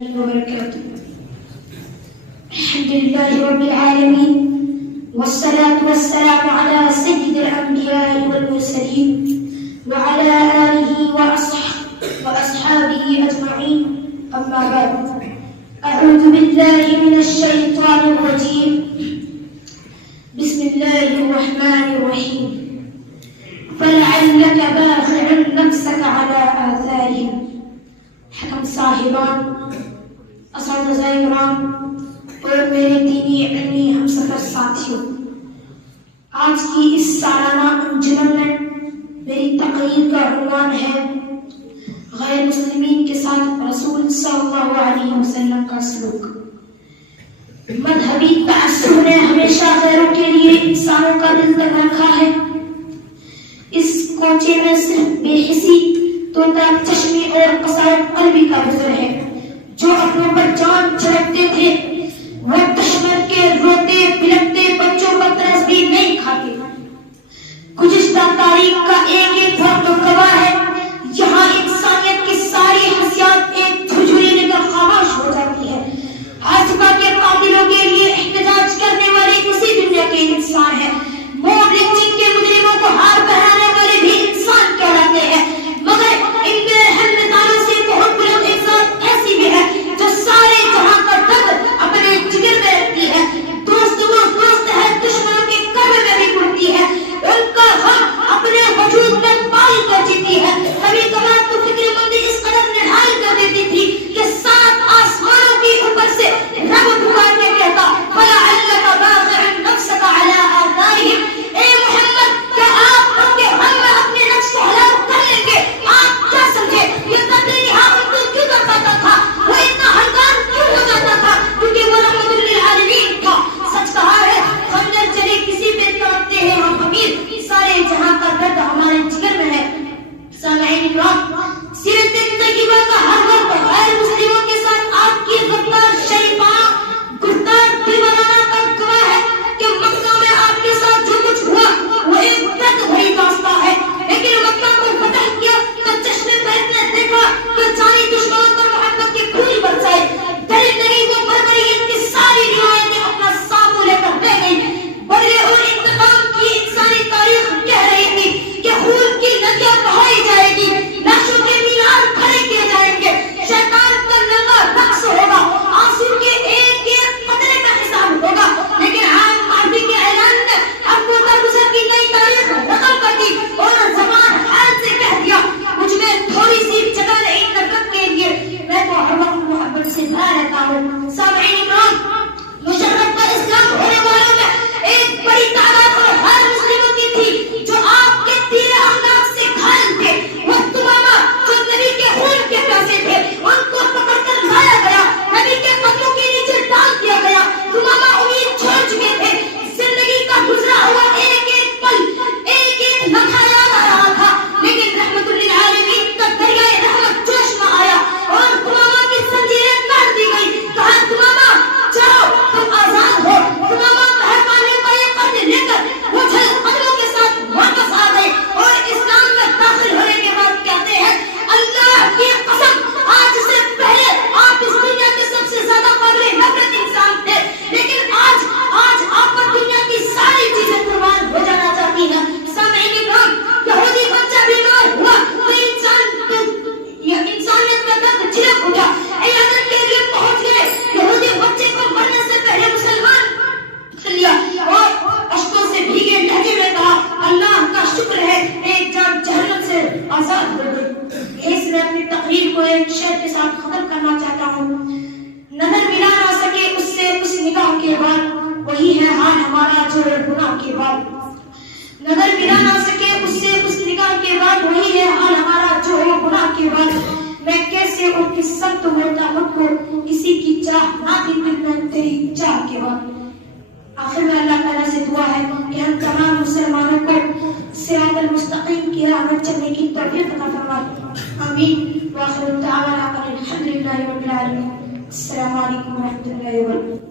وبركاته. الحمد لله رب العالمين، والصلاة والسلام على سيد الأنبياء والمرسلين وعلى آله وأصحابه أجمعين. أما بعد، أعوذ بالله من الشيطان الرجيم. بسم الله الرحمن الرحيم. فلعلك باخع نفسك على آثارهم. حکم صاحبان، اساتذہ کرام اور میرے دینی علمی ہم سفر ساتھیوں، آج کی اس سالانہ انجمن میں میری تقریر کا عنوان ہے غیر مسلمین کے ساتھ رسول صلی اللہ علیہ وسلم کا سلوک۔ مذہبی تعصب نے ہمیشہ غیروں کے لیے انسانوں کا دل تک رکھا ہے۔ اس کوچے میں صرف بے حسی، طوطا چشمی اور قصائد قلبی کا گزر ہے۔ جو اپنوں پر جان چھڑکتے تھے وہ دشمن کے روتے بلکتے بچوں کا ترس بھی نہیں کھاتے۔ گزشتہ تاریخ کا ایک دور تو گواہ ہے، یہاں انسانیت کی ساری حیثیت ایک جھجھوری لے کر خاموش ہو جاتی ہے۔ آصفہ کے قاتلوں کے لیے احتجاج کرنے والے اسی دنیا کے انسان ہیں۔ موب لنچنگ کے مجرموں کو ہار پہنانے والے بھی انسان کہلاتے ہیں، مگر ان کے رحم نتالوں سے بہت بلند ایک ذات ایسی بھی ہے جو سارے جہاں کا درد اپنے جگر میں رکھتی ہے۔ دوست وہ دوست ہے، دشمنوں کے قلب میں بھی گھٹتی ہے، ان کا غم اپنے وجود میں پال کر جیتی ہے۔ کبھی کبھار تو فکر مندی اس قدر نڈھال کر دیتی تھی کہ سات آسمانوں کے اوپر سے رب پکار کے کہتا فَلَعَلَّكَ بَاخِعٌ نَفْسَكَ عَلَىٰ آثَارِهِمْ۔ اے محمد، کیا آپ ان کے غم میں اپنے نفس کو ہلاک کر لیں گے؟ آپ کیا سمجھے یہ قدر نہا ان کو کیوں کر پاتا تھا؟ وہ اتنا ہلکان کیوں ہو جاتا تھا؟ کیونکہ وہ رحمت للعالمین تھا۔ سچ کہا ہے، خنجر چلے کسی پہ تڑپتے ہیں ہم امیر، سارے جہاں کا درد ہمارے جگر میں ہے۔ سامعین کرام، سیرت طیبہ کا ہر وقت غیر مسلموں کے ساتھ آپ کی غدار شریفانہ گفتار دلبرانہ کا گواہ ہے کہ مکہ میں آپ کے ساتھ جو کچھ ہوا وہ ایک درد بھری داستان ہے۔ لیکن مکہ کو فتح کیا تو چشم خیر نے دیکھا کہ جانی دشمنوں پر محبت کے پھول برسائے۔ ڈری ڈری وہ بربریت کی ساری روایتیں اپنا سامو لے کر بہ گئی۔ بدلے اور انتقام کی انسانی تاریخ کہہ رہی تھی کہ خون کی ندیاں بہائی جائے گی، لاشوں کے مینار کھڑے کیے جائیں گے، شیطان کا ننگا رقص ہوگا، آنسو کے ایک ایک قطرے کا حساب ہوگا۔ لیکن عام عربی کے اعلان نے اب وہ درگزر کی نئی تاریخ نقل کر دی اور زبان حال سے کہہ دیا مجھ میں تھوڑی سی جگہ نہیں نفرت کے لیے، میں تو ہر وقت محبت سے بھرا رہتا ہوں۔ سامعین کرام، مشرف کا اسلام ہونے والوں میں ایک بڑی تعداد اور ہر مسلموں کی تھی جو آپ کے تیر انداز سے گھائل تھے۔ وہ تمامہ جو نبی کے خون کے پیاسے تھے، ان کو پکڑ کر لایا گیا، نبی کے قدموں کے نیچے ڈال دیا گیا۔ تمامہ امید چھوڑ چکے تھے، زندگی کا گزرا ہوا ایک ایک پل، ایک ایک لمحہ یاد آ رہا تھا، لیکن رحمت للعالمین کا دریائے رحمت جوش میں آیا اور تمامہ کی زنجیریں کاٹ دی گئی۔ کہا تمامہ جاؤ، تم آزاد ہو۔ تمامہ مہربانی کا یہ قرض لے کر وہ جھل قدموں کے ساتھ واپس آ گئے اور اسلام میں داخل ہونے کے بعد کہتے ہیں اللہ کی قسم، آج سے پہلے آپ اس دنیا کے سب سے زیادہ قابل نفرت انسان تھے، لیکن آج آپ پر دنیا کی ساری چیزیں قربان ہو جانا چاہتی ہیں۔ سامعین کرام، یہودی بچہ بیمار ہوا تو انسانیت کا درد جھلک اٹھا، عیادت کے لیے پہنچ گئے۔ یہودی بچے کو مرنے سے پہلے مسلمان کر لیا اور اشکوں سے بھیگے لہجے میں کہا اللہ کا شکر ہے ایک جان جہنم سے آزاد ہو گئی۔ اس میں اپنی تقریر کو ایک شعر کے ساتھ ختم کرنا چاہتا ہوں۔ نظر ملا نہ سکے اس سے اس نگاہ کے بعد، وہی ہے حال ہمارا جو ہے گناہ کے بعد۔ نظر ملا نہ سکے اس سے اس نگاہ کے بعد، وہی ہے حال ہمارا جو ہے گناہ کے بعد۔ میں کیسے ان کی سخت ہوتا مت کو کسی کی چاہ نہ تھی دل میں تیری چاہ کے بعد۔ آخر میں اللہ تعالیٰ سے دعا ہے کہ ہم تمام مسلمانوں کو صراط المستقیم کی راہ میں چلنے کی توفیق عطا فرمائے، آمین۔ وآخر دعوانا الحمد للہ رب العالمین۔ السلام علیکم ورحمۃ اللہ وبرکاتہ۔